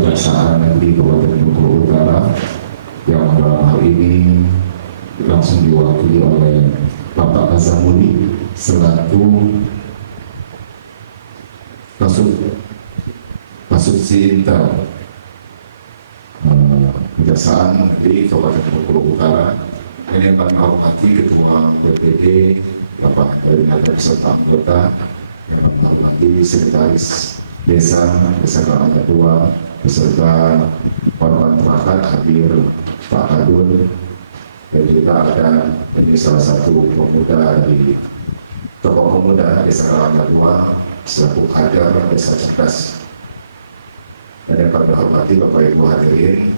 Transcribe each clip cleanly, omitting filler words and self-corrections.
Kejaksaan Negeri Kabupaten Bengkulu Utara yang dalam hal ini langsung diwakili oleh Bapak Kazamuli selaku Kasub Sintel Kejaksaan Negeri Kabupaten Bengkulu Utara. Ini yang kami hormati Ketua BPD, Bapak Koordinator beserta anggota, yang kami hormati Sekretaris Desa Karanganyar II beserta korban terangkat hadir Pak Kadun, dan juga ada ini salah satu pemuda dari tokoh pemuda Desa Karanganyar II selaku kader Desa Cerdas. Dan yang kami hormati Bapak Ibu hadirin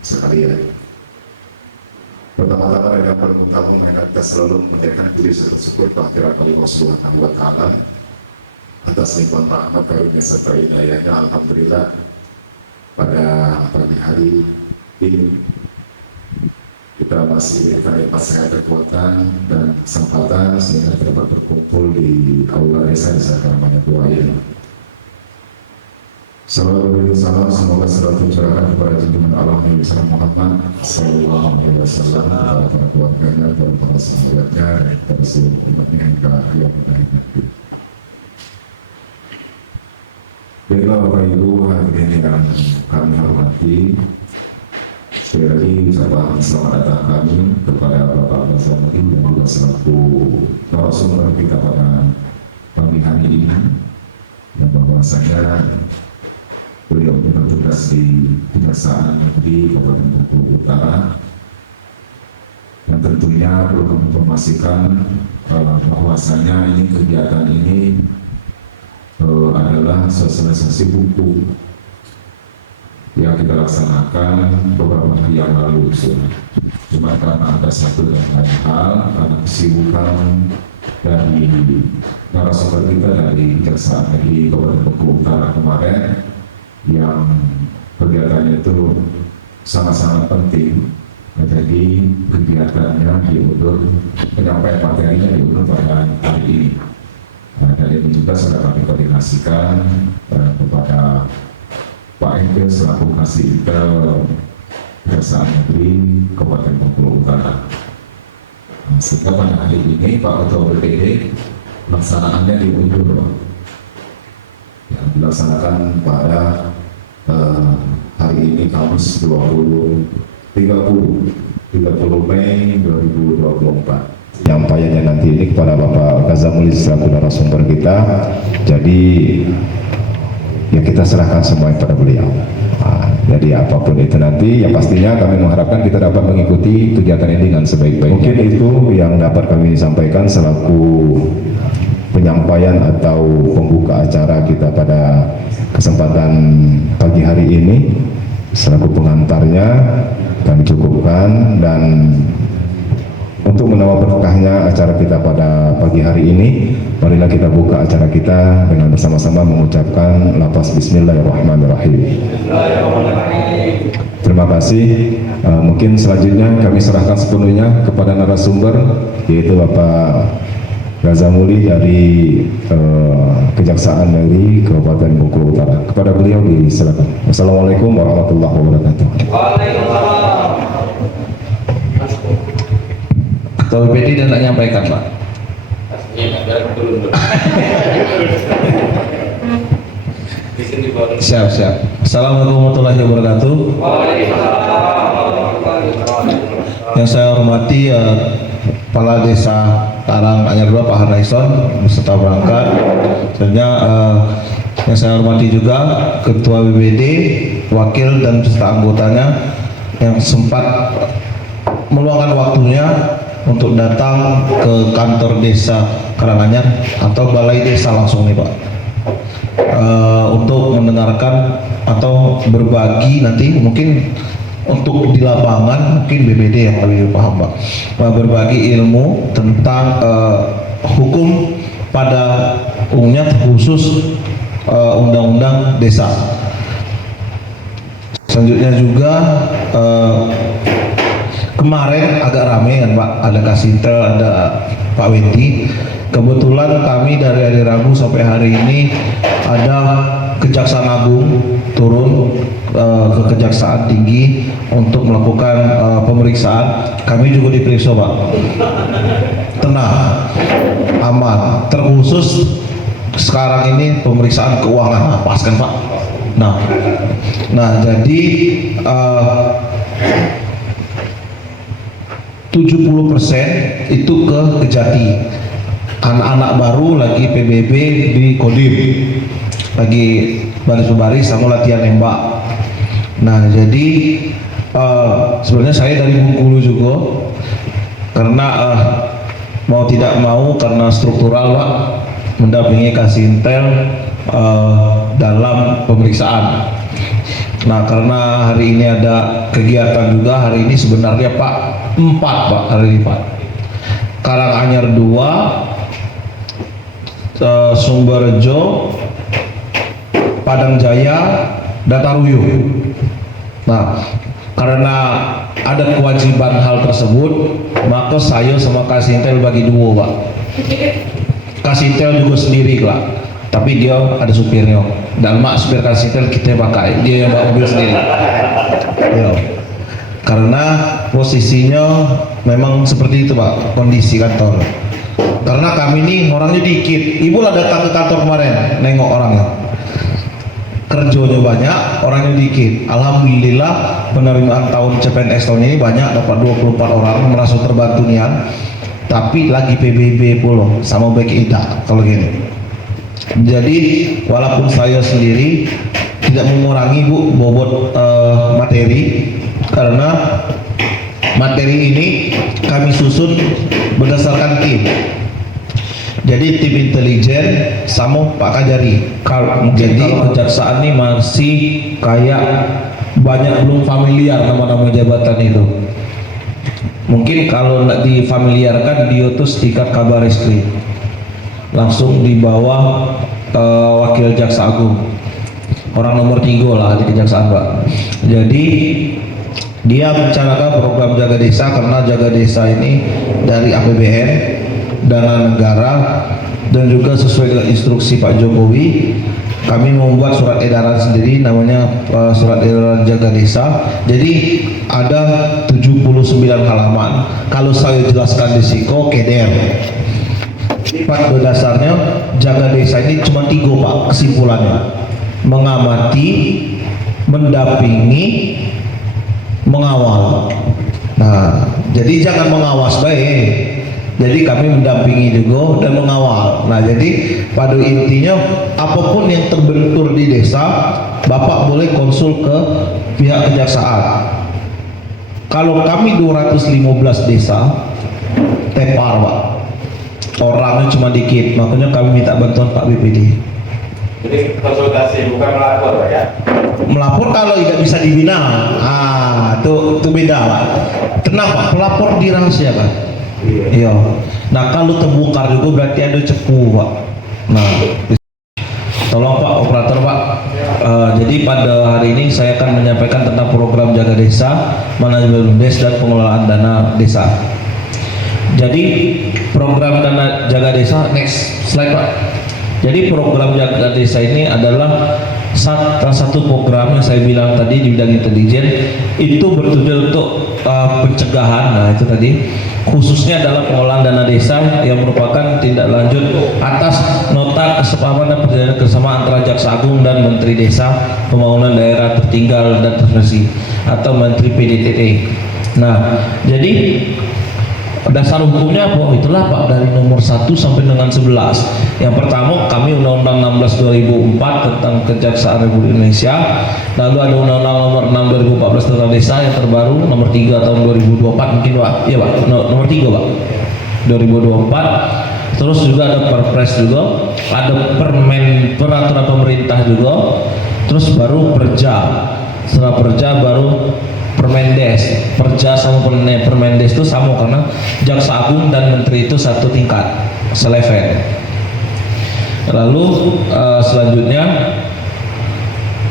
sekalian. Pertama-tama yang perlu kita selalu menjadikan diri bersyukur kehadiran Allah Subhanahu wa Ta'ala atas limpahan rahmat karunia serta hidayahnya. Alhamdulillah pada pagi hari ini kita masih diberikan sehat kekuatan dan kesempatan sehingga dapat berkumpul di aula desa Karanganyar II ini. Salam semoga selalu tercurahkan kepada junjungan Allah Nabi Muhammad Sallallahu Alaihi Wasallam, para keluarganya, para sahabatnya, dan seluruh umatnya hingga akhir hayat. Baiklah Bapak Ibu hadirin yang kami hormati, sekali lagi ucapan selamat datang kami kepada Bapak Kazamuli dan juga selaku narasumber kita pada pagi hari ini, dan bahwasanya beliau bertugas di Kejaksaan Negeri Kabupaten Bengkulu Utara, dan tentunya perlu kami informasikan bahwasanya ini kegiatan ini adalah sosialisasi buku yang kita laksanakan beberapa hari yang lalu. Cuma karena ada satu dan lain hal, karena kesibukan dari narasumber kita dari Kejaksaan Negeri Kabupaten Bengkulu Utara kemarin, yang kegiatannya itu sangat-sangat penting, jadi kegiatannya diundur, penyampaian materinya diundur pada hari ini. Nah, dari ini juga sudah kami koordinasikan kepada Pak Engkel selaku Kasih Intel Kejaksaan Negeri Kabupaten Bengkulu Utara. Nah, sehingga pada hari ini Pak Ketua BPD pelaksanaannya diundur, yang dilaksanakan pada hari ini Kamis 30 Mei 2024. Penyampaiannya nanti ini kepada Bapak Kazamuli selaku narasumber kita, jadi ya kita serahkan semua kepada beliau. Jadi apapun itu nanti, yang pastinya kami mengharapkan kita dapat mengikuti kegiatan ini dengan sebaik-baiknya. Mungkin itu yang dapat kami sampaikan selaku penyampaian atau pembuka acara kita pada kesempatan pagi hari ini. Selaku pengantarnya kami cukupkan, dan untuk menambah berkahnya acara kita pada pagi hari ini, marilah kita buka acara kita dengan bersama-sama mengucapkan lafaz Bismillahirrahmanirrahim. Terima kasih. Mungkin selanjutnya kami serahkan sepenuhnya kepada narasumber, yaitu Bapak Kazamuli dari Kejaksaan Negeri Kabupaten Bengkulu Utara. Kepada beliau disilakan. Wassalamualaikum warahmatullahi wabarakatuh. Waalaikumsalam. Ketua BPD dan tak nyampaikan, Pak. Siap. Assalamualaikum warahmatullahi wabarakatuh. Yang saya hormati Kepala Desa Karanganyar II Pak Harnaison beserta berangkat. Selanjutnya yang saya hormati juga Ketua BPD, Wakil dan beserta anggotanya yang sempat meluangkan waktunya untuk datang ke kantor Desa Karanganyar atau Balai Desa langsung nih Pak, untuk mendengarkan atau berbagi nanti mungkin untuk di lapangan, mungkin BPD yang lebih paham Pak, berbagi ilmu tentang hukum pada umumnya, khusus undang-undang desa. Selanjutnya juga kemarin agak ramai kan Pak, ada Kasintel, ada Pak Wendy. Kebetulan kami dari hari Rabu sampai hari ini ada Kejaksaan Agung turun ke Kejaksaan Tinggi untuk melakukan pemeriksaan. Kami juga diperiksa Pak, tenang, aman. Terkhusus sekarang ini pemeriksaan keuangan, pas kan Pak? Nah jadi 70% itu ke Kejati. Anak-anak baru lagi PBB di Kodim, lagi baris-baris sama latihan nembak. Nah jadi sebenarnya saya dari Bengkulu juga, karena mau tidak mau karena struktural Pak, mendampingi Kasintel dalam pemeriksaan. Nah karena hari ini ada kegiatan juga, hari ini sebenarnya Pak 4 Pak, hari ini Pak. Karanganyar 2, Sumberjo, Padang Jaya, Dataruyuh. Nah karena ada kewajiban hal tersebut, maka saya sama Kasintel bagi 2 Pak. Kasintel juga sendiri lah, tapi dia ada supirnya. Dan mak supir Kasintel kita pakai, dia yang bawa mobil sendiri. Ya. Karena posisinya memang seperti itu Pak, kondisi kantor. Karena kami ini orangnya dikit. Ibu lah datang ke kantor kemarin, nengok orangnya. Kerjanya banyak, orangnya dikit. Alhamdulillah penerimaan tahun CPNS tahun ini banyak, dapat 24 orang, merasa terbantu nian. Tapi lagi PBB pula sama baik Ida kalau gini. Jadi walaupun saya sendiri tidak mengurangi Bu bobot materi, karena materi ini kami susun berdasarkan tim. Jadi tim intelijen sama Pak Kajari. Jadi kejaksaan ini masih kayak banyak belum familiar nama-nama jabatan itu. Mungkin kalau difamiliarkan dia tuh setingkat kabar reskrim, langsung di bawah wakil jaksa agung, orang nomor 3 lah di kejaksaan Pak. Jadi dia mencanangkan program jaga desa, karena jaga desa ini dari APBN, dana negara, dan juga sesuai dengan instruksi Pak Jokowi, kami membuat surat edaran sendiri namanya surat edaran jaga desa. Jadi ada 79 halaman. Kalau saya jelaskan di siko keder. Pada dasarnya jaga desa ini cuma 3 Pak kesimpulannya: mengamati, mendampingi, mengawal. Nah jadi jangan mengawas baik, jadi kami mendampingi juga dan mengawal. Nah jadi pada intinya apapun yang terbentur di desa, Bapak boleh konsul ke pihak kejaksaan. Kalau kami 215 desa tepar Pak, orangnya cuma dikit, makanya kami minta bantuan Pak BPD. Jadi konsultasi bukan melapor Pak ya? Melapor kalau tidak bisa dibina, itu beda Pak. Tenang Pak, pelapor dirahasiakan. Iya. Nah kalau terbongkar juga berarti ada cepu Pak. Nah tolong Pak operator Pak. Jadi pada hari ini saya akan menyampaikan tentang program jaga desa, manajemen desa, dan pengelolaan dana desa. Jadi program dana jaga desa, next slide Pak. Jadi program jaga desa ini adalah salah satu program yang saya bilang tadi di bidang intelijen, itu bertujuan untuk pencegahan. Nah itu tadi khususnya adalah pengolahan dana desa yang merupakan tindak lanjut atas nota kesepahaman dan perjanjian kerjasama antara Jaksa Agung dan Menteri Desa Pembangunan Daerah Tertinggal dan Transmigrasi atau Menteri PDTT. Nah jadi dasar hukumnya apa? Itulah Pak, dari nomor 1 sampai dengan 11. Yang pertama kami Undang-Undang 16 2004 tentang Kejaksaan Republik Indonesia, lalu ada Undang-Undang nomor 6 2014 tentang desa yang terbaru nomor 3 tahun 2024 mungkin Pak. Iya Pak, nomor 3 Pak 2024. Terus juga ada Perpres juga, ada peraturan pemerintah juga, terus baru Perja. Setelah Perja baru Permendes. Perja sama Permendes itu sama karena Jaksa Agung dan Menteri itu satu tingkat, selevel. Lalu selanjutnya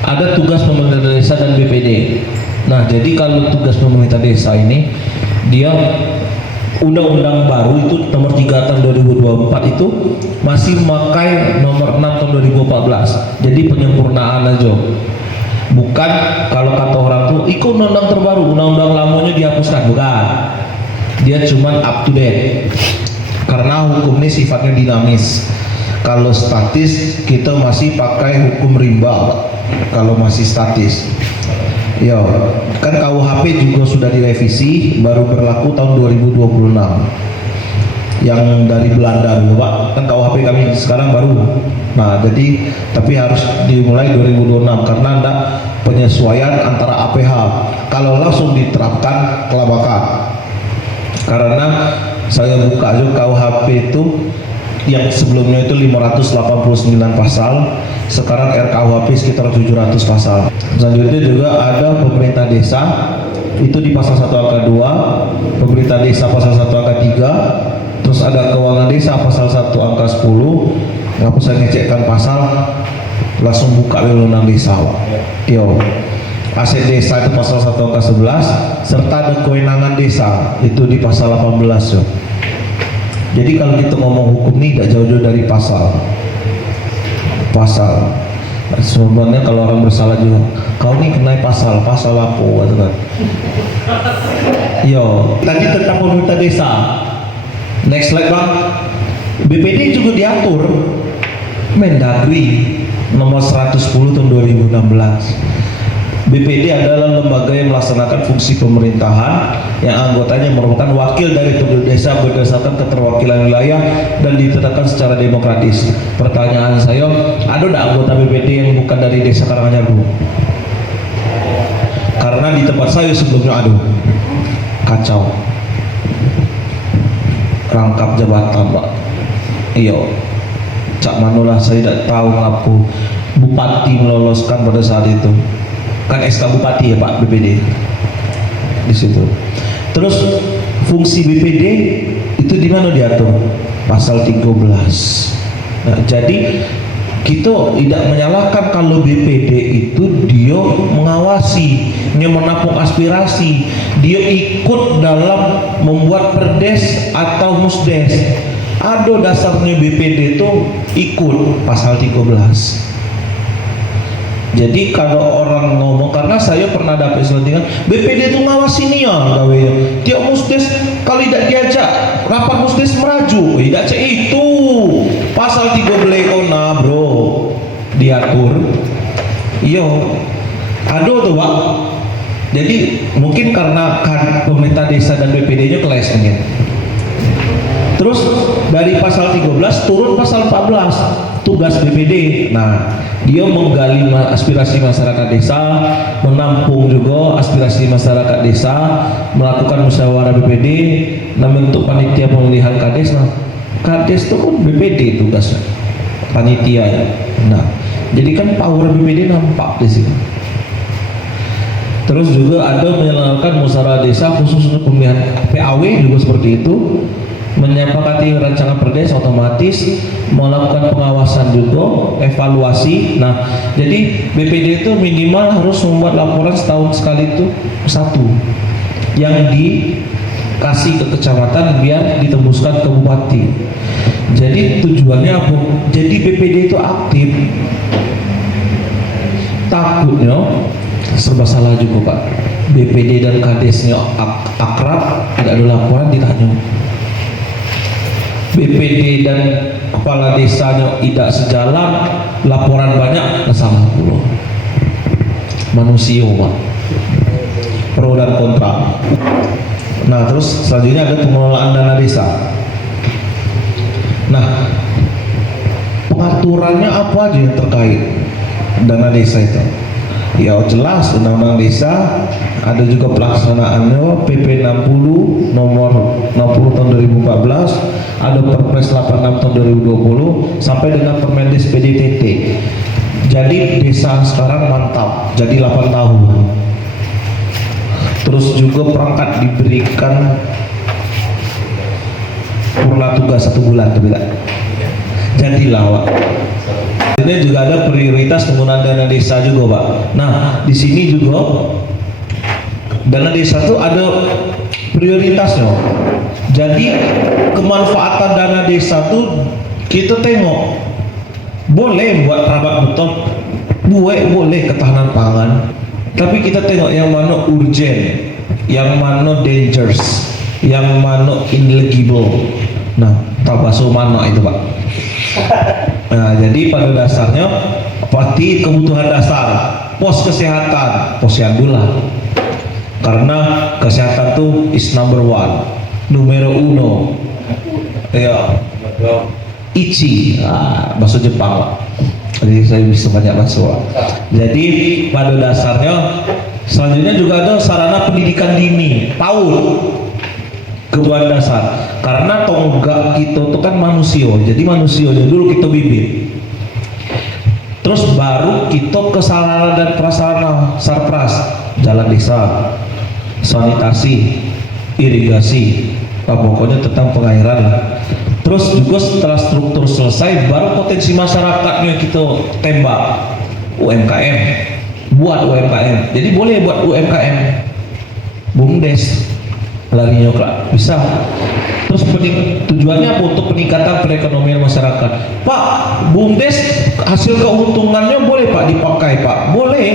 ada tugas pemerintah desa dan BPD. Nah jadi kalau tugas pemerintah desa ini dia undang-undang baru itu nomor 3 tahun 2024 itu masih memakai nomor 6 tahun 2014. Jadi penyempurnaan aja. Bukan kalau kata orang tuh ikut undang-undang terbaru, undang-undang lamanya dihapuskan, bukan. Dia cuma up to date. Karena hukum ini sifatnya dinamis. Kalau statis kita masih pakai hukum rimba, Pak. Kalau masih statis. Ya, kan KUHP juga sudah direvisi, baru berlaku tahun 2026. Yang dari Belanda dulu, Pak. Kan KUHP kami sekarang baru. Nah, jadi tapi harus dimulai 2026 karena ada penyesuaian antara APH. Kalau langsung diterapkan kelabakan. Karena saya buka aja KUHP itu yang sebelumnya itu 589 pasal, sekarang RKUHP sekitar 700 pasal. Selanjutnya juga ada pemerintah desa, itu di pasal 1 angka 2, pemerintah desa pasal 1 angka 3, terus ada keuangan desa pasal 1 angka 10. Ngapa saya ngecekkan pasal, langsung buka dulu undang desa, Pak. Yo. Aset desa itu pasal 1 angka 11, serta ada kewenangan desa itu di pasal 18 yo. Jadi kalau kita ngomong hukum ini tidak jauh-jauh dari pasal. Sebenarnya kalau orang bersalah juga, kau nih kena pasal apa gitu kan. Yo, tadi tentang pemerintah desa. Next slide, Bang. BPD juga diatur Mendagri nomor 110 tahun 2016. BPD adalah lembaga yang melaksanakan fungsi pemerintahan yang anggotanya merupakan wakil dari penduduk desa berdasarkan keterwakilan wilayah dan ditetapkan secara demokratis. Pertanyaan saya, ada tidak anggota BPD yang bukan dari desa Karanganyar dulu? Karena di tempat saya sebelumnya ada. Kacau. Rangkap jabatan, Pak. Iya. Cak manulah saya tidak tahu ngapa bupati meloloskan pada saat itu. Kan SK Bupati ya Pak BPD di situ. Terus fungsi BPD itu di mana diatur? Pasal 13. Nah, jadi kita tidak menyalahkan kalau BPD itu dia mengawasi, dia menampung aspirasi, dia ikut dalam membuat perdes atau musdes. Ada dasarnya BPD itu ikut pasal 13. Jadi kalau orang ngomong, karena saya pernah dapat selentingan BPD itu ngawasi nih ya gawe tiap musdes kalau tidak diajak rapat musdes meraju, tidak cek itu pasal 13 kona bro diatur. Iya ada tuh Pak. Jadi mungkin karena kan pemerintah desa dan BPD nya kelas mungkin. Terus dari pasal 13 turun pasal 14 tugas BPD. Nah, dia menggali aspirasi masyarakat desa, menampung juga aspirasi masyarakat desa, melakukan musyawarah BPD, membentuk panitia pemilihan kades. Nah, kades itu kan BPD tugasnya, panitia ya. Nah, jadi kan power BPD nampak di sini. Terus juga ada menyelenggarakan musyawarah desa khusus untuk pemilihan PAW juga seperti itu. Menyepakati rancangan perdes otomatis, melakukan pengawasan juga, evaluasi. Nah, jadi BPD itu minimal harus membuat laporan setahun sekali itu satu, yang dikasih ke kecamatan biar ditembuskan ke bupati. Jadi tujuannya apa? Jadi BPD itu aktif. Takutnya serba salah juga Pak. BPD dan kadesnya akrab, tidak ada laporan ditanya. BPD dan kepala desanya tidak sejalan, laporan banyak, salah pula. Manusia Pak, pro dan kontra. Nah terus selanjutnya ada pengelolaan dana desa. Nah pengaturannya apa aja yang terkait dana desa itu? Ya jelas undang-undang desa, ada juga pelaksanaannya PP 60 nomor 60 tahun 2014, ada Perpres 86 tahun 2020 sampai dengan Permendes PDTT. Jadi desa sekarang mantap, jadi 8 tahun. Terus juga perangkat diberikan purna tugas 1 bulan, tidak? Jadilah Pak. Ini juga ada prioritas penggunaan dana desa juga Pak. Nah di sini juga dana desa itu ada prioritasnya. Jadi kemanfaatan dana desa tuh kita tengok, boleh buat rabat beton, boleh ketahanan pangan, tapi kita tengok yang mana urgent, yang mana dangerous, yang mana ineligible. Nah, tak basuh mana itu Pak. Nah, jadi pada dasarnya pasti kebutuhan dasar, pos kesehatan, pos yandulah. Karena kesehatan tuh is number one, numero uno. Ya, ichi, bahasa Jepang Pak. Jadi saya bisa banyak bahasa Pak. Jadi pada dasarnya selanjutnya juga ada sarana pendidikan dini, PAUD, kebutuhan dasar. Karena tonggak kita itu kan manusia, jadi manusianya dulu kita bibit. Terus baru kita ke sarana dan prasarana, sarpras, jalan desa, sanitasi, irigasi, pokoknya tentang pengairan lah. Terus juga setelah struktur selesai, baru potensi masyarakatnya kita tembak. UMKM, buat UMKM. Jadi boleh buat UMKM, BUMDes, larinya kak bisa. Terus tujuannya apa? Untuk peningkatan perekonomian masyarakat. Pak, BUMDes hasil keuntungannya boleh Pak dipakai Pak? Boleh.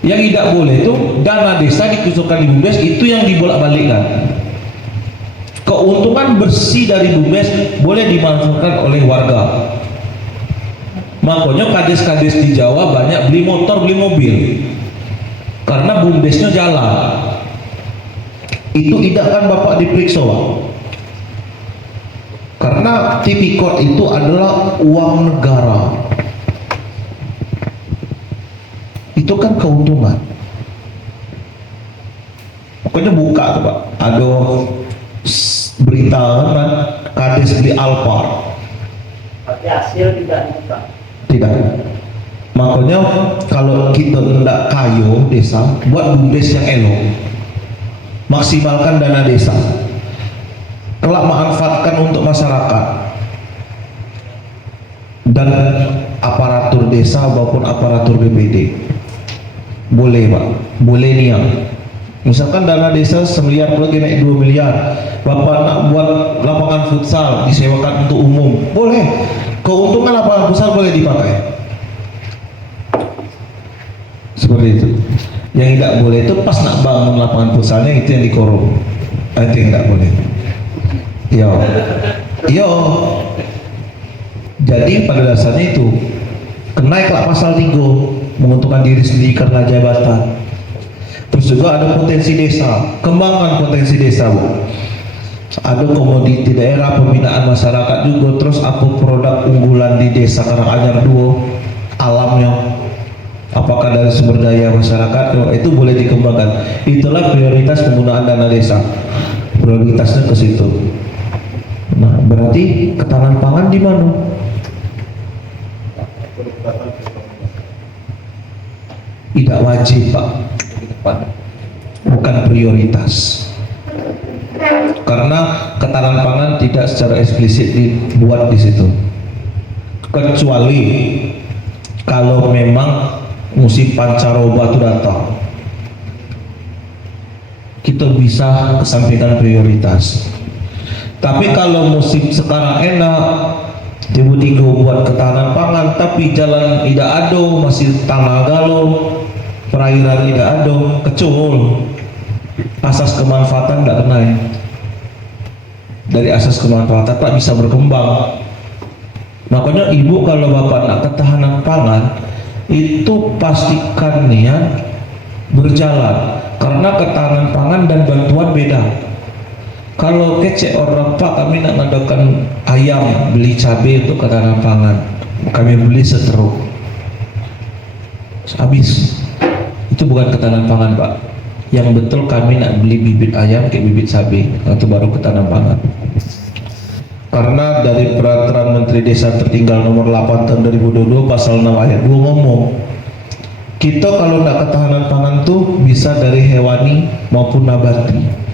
Yang tidak boleh itu dana desa dikhususkan di BUMDes itu yang dibolak-balikkan. Keuntungan bersih dari BUMDes boleh dimanfaatkan oleh warga. Makanya kades-kades di Jawa banyak beli motor, beli mobil, karena BUMDesnya jalan. Itu tidak kan Bapak diperiksa Pak? Karena tipikor itu adalah uang negara. Itu kan keuntungan. Pokoknya buka tuh Pak, ada berita kan kades beli Alphard. Tapi hasil tidak dibuka. Tidak. Makanya kalau kita tidak kayo desa, buat BUMDes yang elok, maksimalkan dana desa, kelak manfaatkan untuk masyarakat dan aparatur desa maupun aparatur BPD. Boleh Pak, boleh niat. Misalkan dana desa 1 miliar lagi naik 2 miliar, Bapak nak buat lapangan futsal disewakan untuk umum, boleh. Keuntungan lapangan futsal boleh dipakai. Seperti itu. Yang tidak boleh itu pas nak bangun lapangan futsalnya itu yang dikorup. Itu yang tidak boleh. Yo. Jadi pada dasarnya itu kenaiklah pasal 3, menguntungkan diri sendiri karena jabatan. Terus juga ada potensi desa, kembangkan potensi desa Bu. Ada komoditi daerah, pembinaan masyarakat juga. Terus apa produk unggulan di desa Karanganyar 2, alamnya, apakah dari sumber daya masyarakat, itu boleh dikembangkan. Itulah prioritas penggunaan dana desa, prioritasnya ke situ. Nah, berarti ketahanan pangan di mana? Tidak wajib Pak, bukan prioritas. Karena ketahanan pangan tidak secara eksplisit dibuat di situ, kecuali kalau memang musim pancaroba itu datang, kita bisa kesampingkan prioritas. Tapi kalau musim sekarang enak, tiba-tiba buat ketahanan pangan, tapi jalan tidak ada, masih tanah galau, perairan tidak ada, kecul, asas kemanfaatan tidak kena. Dari asas kemanfaatan tak bisa berkembang. Makanya ibu kalau bapak nak ketahanan pangan, itu pastikan niat berjalan, karena ketahanan pangan dan bantuan beda. Kalau kecek orang Pak, kami nak ngadakan ayam, beli cabai untuk ketahanan pangan, kami beli seteruk, habis. Itu bukan ketahanan pangan Pak. Yang betul kami nak beli bibit ayam kayak bibit cabai, itu baru ketahanan pangan. Karena dari peraturan Menteri Desa Tertinggal nomor 8 tahun 2022 pasal 6 ayat 2 ngomong, kita kalau nak ketahanan pangan tuh bisa dari hewani maupun nabati.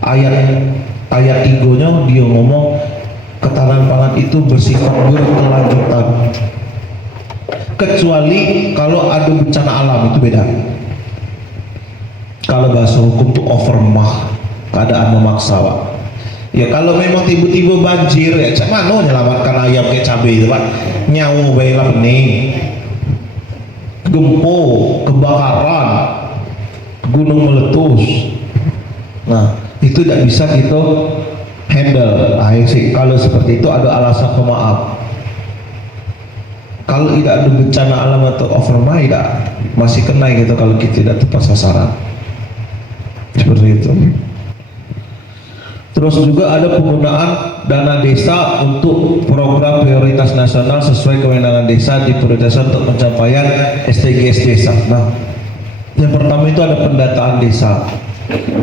Ayat 3-nya dia ngomong ketahanan pangan itu bersifat berkelanjutan, kecuali kalau ada bencana alam, itu beda. Kalau bahasa hukum tuh overmah, keadaan memaksa Pak. Ya kalau memang tiba-tiba banjir ya cak mana nyelamatkan ayam kayak cabai itu Pak, nyawa baiklah bening, gempa, kebakaran, gunung meletus. Nah itu tidak bisa kita handle. Nah, sih kalau seperti itu ada alasan pemaaf. Kalau tidak ada bencana alam atau overmay masih kena gitu kalau kita tidak tepat sasaran. Seperti itu. Terus juga ada penggunaan dana desa untuk program prioritas nasional sesuai kewenangan desa diprioritaskan untuk pencapaian SDGs desa. Nah, yang pertama itu ada pendataan desa.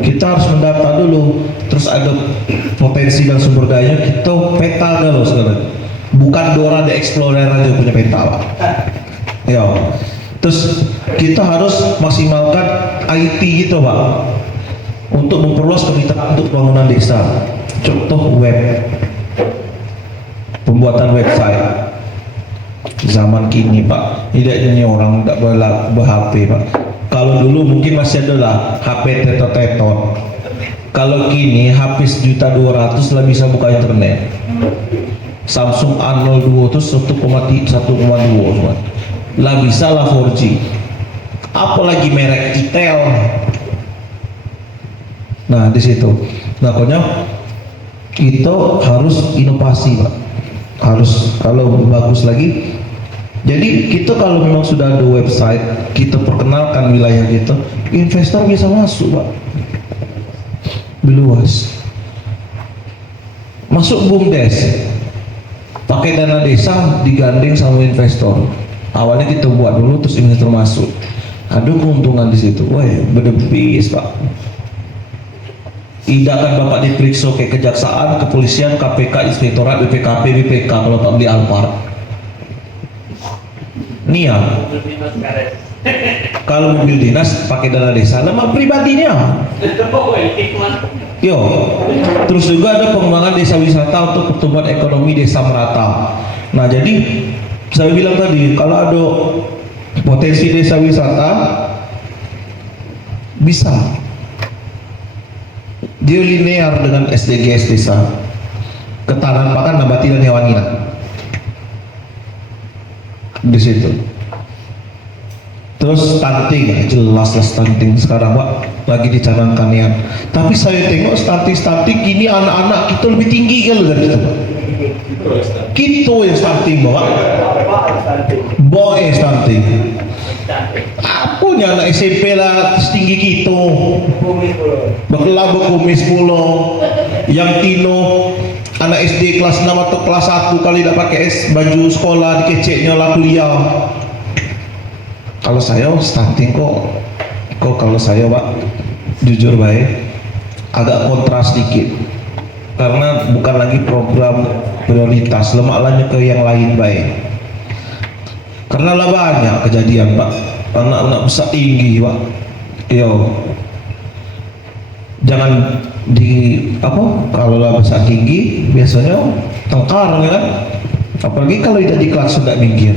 Kita harus mendata dulu, terus ada potensi dan sumber dayanya, kita peta dulu sekarang. Bukan Dora the Explorer aja punya peta Pak. Ya. Terus kita harus maksimalkan IT gitu Pak, untuk memperluas kemitraan untuk pembangunan desa. Contoh web, pembuatan website. Zaman kini Pak, tidak hanya orang tidak boleh ber-HP Pak. Kalau dulu mungkin masih ada lah HP tetot-tetot. Kalau kini HP 1.200.000 lah bisa buka internet. Samsung A02 itu 1,2 lah bisa lah 4G. Apalagi merek Itel. Nah di situ, makanya kita harus inovasi Pak. Harus kalau bagus lagi. Jadi kita kalau memang sudah ada website, kita perkenalkan wilayah kita, investor bisa masuk Pak. Luas. Masuk BUMDes. Pakai dana desa digandeng sama investor. Awalnya kita buat dulu terus investor masuk. Ada keuntungan di situ. Wah, bedebis Pak. Tidak akan Bapak diperiksa ke kejaksaan, kepolisian, KPK, inspektorat, BPKP, BPK kalau tak beli Alphard. Nia. Kalau mobil dinas pakai dana desa, nama pribadinya. Yo, terus juga ada pengembangan desa wisata untuk pertumbuhan ekonomi desa merata. Nah, jadi saya bilang tadi kalau ada potensi desa wisata bisa dia linear dengan SDGs desa. Ketahanan pakan, nabati dan hewani di situ. Terus stunting, jelas lah stunting sekarang Pak lagi dicanangkan ya. Tapi saya tengok stunting kini anak-anak kita lebih tinggi kan dari itu Pak. Kita yang stunting Pak. Boy stunting. Apanya anak SMP lah setinggi kita. Bakal kumis pulau. Yang Tino anak SD kelas 6 atau kelas 1 kali tidak pakai baju sekolah dikeceknya lah kuliah. Kalau saya stunting kok kalau saya Pak jujur baik agak kontras sedikit karena bukan lagi program prioritas, lemaklah ke yang lain baik karena lah banyak kejadian Pak, anak-anak besar tinggi Pak. Yo, jangan kalau lah besar tinggi biasanya tengkar kan, apalagi kalau tidak dikelas sudah minggir.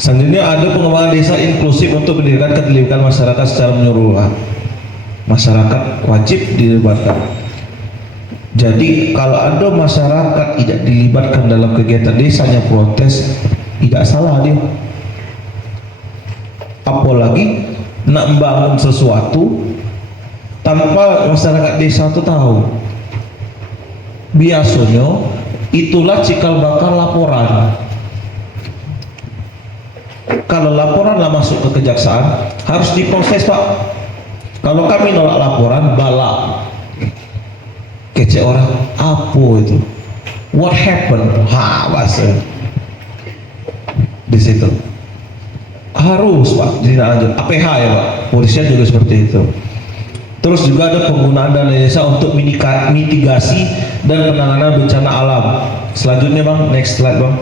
Selanjutnya ada pengembangan desa inklusif untuk mendirikan keterlibatan masyarakat secara menyeluruh. Masyarakat wajib dilibatkan. Jadi kalau ada masyarakat tidak dilibatkan dalam kegiatan desanya protes, tidak salah dia. Apalagi nak membangun sesuatu tanpa masyarakat desa itu tahu. Biasanya itulah cikal bakal laporan. Kalau laporan lah masuk ke kejaksaan harus diproses Pak. Kalau kami nolak laporan balak kece orang apa itu, what happened, bahasa di situ harus Pak jadi lanjut APH ya Pak, polisian juga seperti itu. Terus juga ada penggunaan dana desa untuk mitigasi dan penanganan bencana alam. Selanjutnya Bang, next slide Bang.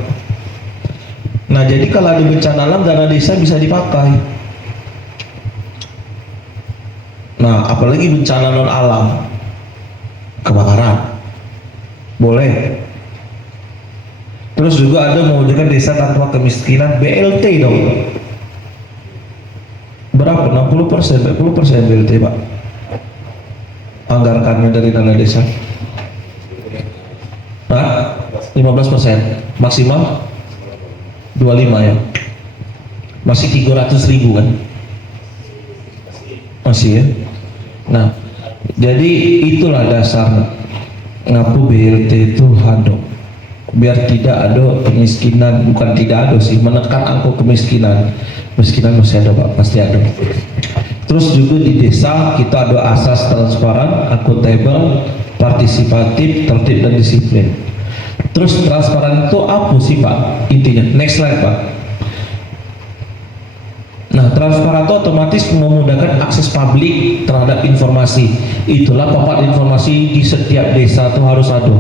Nah jadi kalau ada bencana alam dana desa bisa dipakai. Nah apalagi bencana non alam, kebakaran, boleh. Terus juga ada mewujudkan desa tanpa kemiskinan, BLT dong. Berapa? 60%, 40% BLT Pak. anggarkannya dari dana desa? Hah? 15%, maksimal 25 ya. Masih 300.000 kan? Masih ya. Nah, jadi itulah dasar ngapu BLT itu hadok, biar tidak ada kemiskinan, bukan tidak ada sih, menekan angka kemiskinan. Kemiskinan masih ada Pak, pasti ada. Terus juga di desa kita ada asas transparan, akuntabel, partisipatif, tertib dan disiplin. Terus transparan itu apa sih Pak? Intinya, next slide Pak. Nah, transparan itu otomatis memudahkan akses publik terhadap informasi. Itulah papan informasi di setiap desa itu harus ada,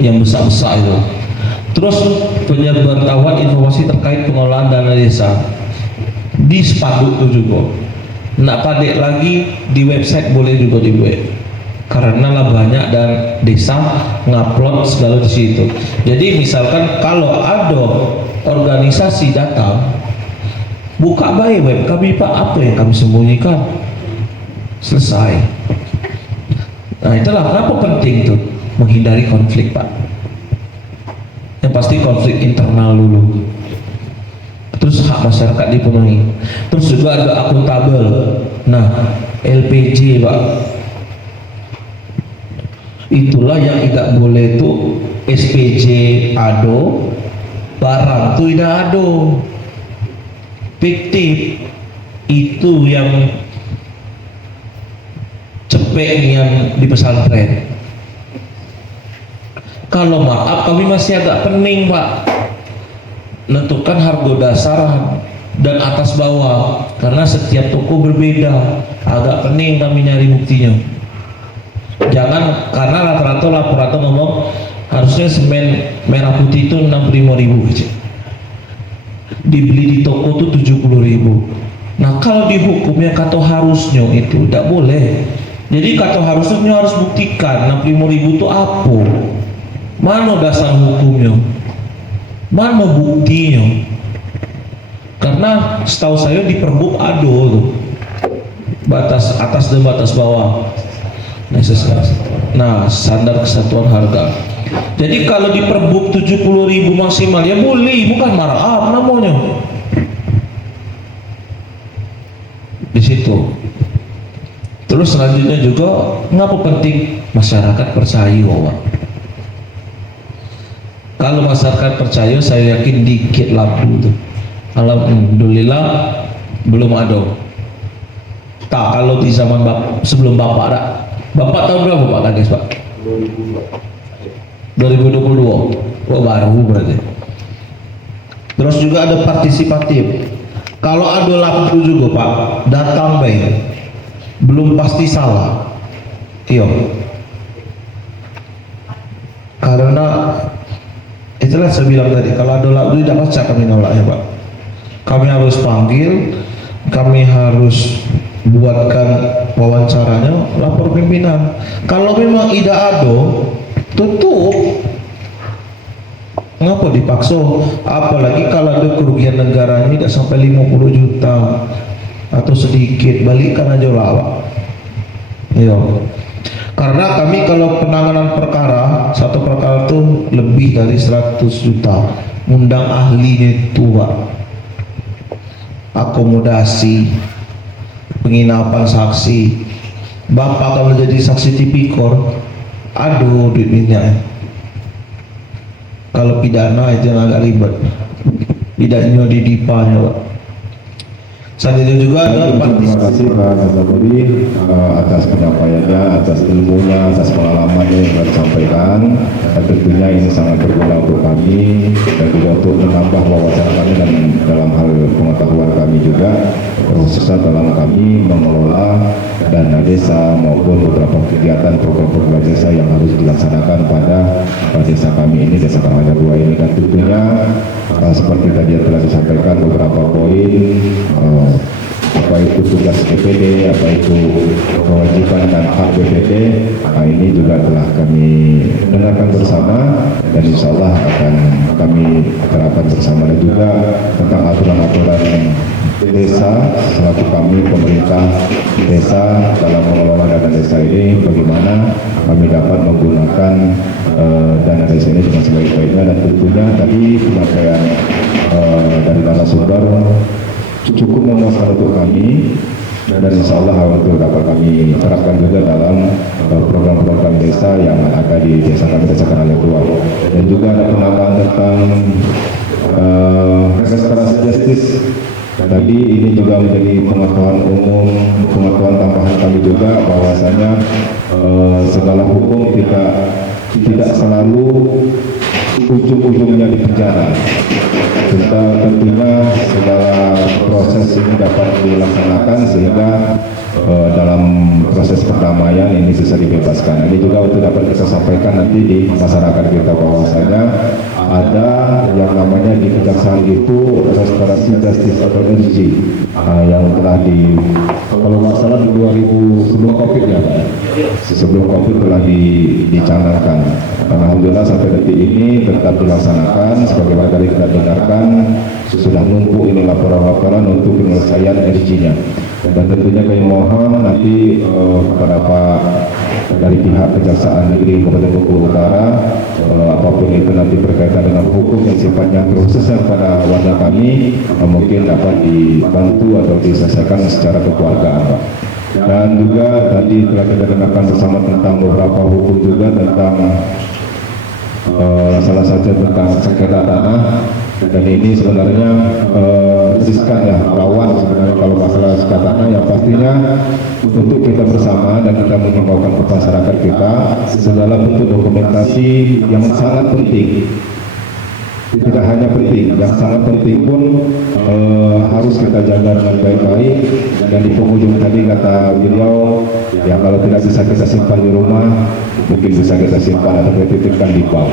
yang besar-besar itu. Terus pemberitahuan informasi terkait pengelolaan dana desa di spanduk itu juga. Nak padek lagi di website boleh juga dibuat, karena lah banyak dan desa ngupload segala di situ. Jadi misalkan kalau ada organisasi datang, buka baik web kami Pak, apa yang kami sembunyikan, selesai. Nah itulah kenapa penting tuh menghindari konflik Pak. Yang pasti konflik internal dulu, terus hak masyarakat dipenuhi. Terus juga ada akuntabel. Nah LPG Pak, itulah yang tidak boleh tuh SPJ ado, barang tuh tidak ado, fiktif. Itu yang cepet yang di pesantren. Kalau maaf kami masih agak pening Pak, menentukan harga dasar dan atas bawah, karena setiap toko berbeda. Agak pening kami nyari buktinya. Jangan, karena rata-rata laporan ngomong harusnya semen merah putih itu 65.000 aja, dibeli di toko tuh 70.000. Nah kalau dihukumnya kata harusnya itu tidak boleh. Jadi kata harusnya harus buktikan 65.000 itu apa, mana dasar hukumnya, mana buktinya. Karena setahu saya di Perbup ada tuh batas atas dan batas bawah. Nah standar kesatuan harga. Jadi kalau di Perbup 70.000 maksimal ya boleh, bukan markup namanya. Di situ. Terus selanjutnya juga ngapa penting masyarakat percaya Pak. Kalau masyarakat percaya, saya yakin dikit lampu tuh. Alhamdulillah belum ada. Tak, kalau di zaman sebelum Bapak ada. Bapak tahun berapa Pak Kades Pak? 2022. Oh baru berarti. Terus juga ada partisipatif. Kalau ada lampu juga Pak, datang baik. Belum pasti salah. Iya. Karena itulah saya bilang tadi, kalau ada lampu tidak pasti kami nolak ya Pak. Kami harus panggil, kami harus buatkan wawancaranya, lapor pimpinan. Kalau memang tidak ada, tutup. Ngapa dipaksa? Apalagi kalau ada kerugian negaranya tidak sampai 50 juta atau sedikit, balikkan aja lawak. Iya. Karena kami kalau penanganan perkara, satu perkara itu lebih dari 100 juta, undang ahlinya itu Pak, akomodasi, penginapan saksi. Bapak kalau jadi saksi tipikor, aduh duitnya. Kalau pidana itu yang agak ribet, tidaknya di dipanya Pak. Selanjutnya juga ada Terima kasih Pak Kapolri atas penyampaiannya, atas ilmunya, atas pengalamannya yang telah disampaikan. Dan tentunya ini sangat berguna untuk kami dan juga untuk menambah wawasan kami dan dalam hal pengetahuan kami juga, khususnya dalam kami mengelola dana desa maupun beberapa kegiatan program-program desa yang harus dilaksanakan pada desa kami ini, Desa Karanganyar II ini. Dan tentunya seperti tadi yang telah disampaikan beberapa poin apa itu tugas BPD, apa itu kewajiban dan hak BPD. Nah, ini juga telah kami dengarkan bersama dan insya Allah akan kami terapkan bersama, dan juga tentang aturan-aturan desa selaku kami pemerintah desa dalam mengelola dana desa ini, bagaimana kami dapat menggunakan dana desa ini dengan sebaik-baiknya, dan tentunya tadi pemakaian dari dana sumber cukup memuaskan untuk kami, dan insya Allah untuk dapat kami terapkan juga dalam program-program desa yang ada di desa kami, Desa Karanganyar II. Dan juga ada penambahan tentang restorasi justice. Tadi ini juga menjadi pengetahuan umum, pengetahuan tambahan kami juga, bahwasanya segala hukum tidak selalu ujung-ujungnya di penjara. Tentunya segala proses ini dapat dilaksanakan sehingga dalam proses perdamaian ini bisa dibebaskan. Ini juga untuk dapat kita sampaikan nanti di masyarakat kita, bahwasanya ada yang namanya di kejaksaan itu restorasi justice atau RJ yang telah kalau nggak salah di 2000 sebelum COVID ya Pak. Sebelum COVID telah dicanangkan. Alhamdulillah sampai detik ini tetap dilaksanakan sebagaimana tadi kita dengarkan, sudah numpuk ini laporan-laporan untuk penyelesaian RJ-nya. Dan tentunya kami mohon nanti kepada Pak dari pihak Kejaksaan Negeri Kabupaten Bengkulu Utara, apapun itu nanti berkaitan dengan hukum yang sifatnya khususnya kepada warga kami, mungkin dapat dibantu atau diselesaikan secara kekeluargaan, Pak. Dan juga tadi telah kita dengarkan bersama tentang beberapa hukum juga tentang salah satu tentang sengketa tanah, dan ini sebenarnya riskan ya, rawan sebenarnya kalau masalah sengketa tanah, yang pastinya untuk kita bersama dan kita mengimbaukan ke masyarakat kita segala bentuk dokumentasi yang sangat penting. Tidak hanya penting, yang sangat penting pun harus kita jaga dengan baik-baik. Dan di penghujung tadi kata beliau, ya kalau tidak bisa kita simpan di rumah, mungkin bisa kita simpan atau kita titipkan di bank.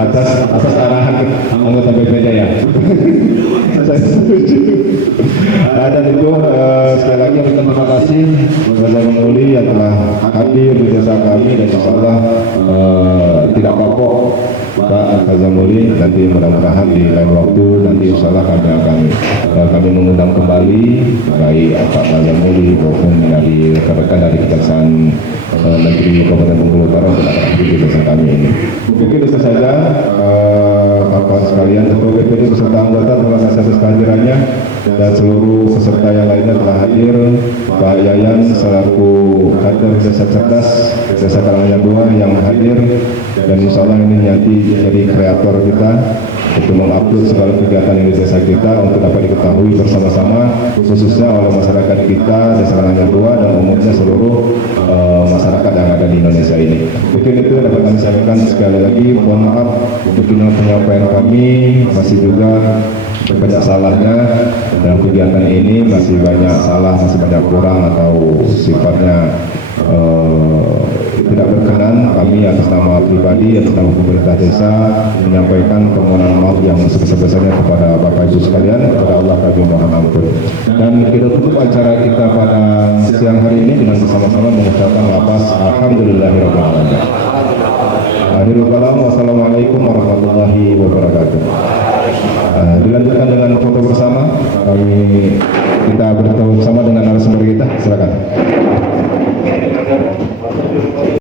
atas arahan anggota BPD ya. Saya setuju. Dan itu sekali lagi terima kasih kepada Muli yang telah hadir di desa kami, dan insya Allah tidak kapok Pak Kazamuli. Nanti mudah-mudahan di lain waktu nanti insya Allah kami mengundang kembali baik Pak Kazamuli maupun dari rekan-rekan dari Kejaksaan Negeri Kabupaten Bengkulu Utara untuk hadir di desa kami ini. Mungkin itu saja kawan sekalian. Ketua BPD beserta anggota terima kasih atas kehadirannya, dan seluruh peserta yang lainnya telah hadir. Pak Yayan selaku kader Desa Cerdas Desa Karanganyar II yang hadir, dan insya Allah ini nanti jadi kreator kita untuk mengupload segala kegiatan yang di desa kita untuk dapat diketahui bersama-sama, khususnya oleh masyarakat kita Desa Karanganyar II dan umumnya seluruh masyarakat yang ada di Indonesia ini. Mungkin itu yang dapat kami sampaikan. Sekali lagi mohon maaf mungkin penyampaian kami masih juga banyak salahnya dalam kegiatan ini, masih banyak salah, masih banyak kurang atau sifatnya tidak berkenan. Kami atas nama pribadi, atas nama pemerintah desa menyampaikan permohonan maaf yang sebesar-besarnya kepada Bapak Ibu sekalian. Kepada Allah kami mohon ampun. Dan kita tutup acara kita pada siang hari ini dengan bersama-sama mengucapkan lapas alhamdulillahirabbil alamin. Akhirul kalam, wassalamualaikum warahmatullahi wabarakatuh. Dilanjutkan dengan foto bersama. Kita bertemu bersama dengan narasumber kita. Silakan.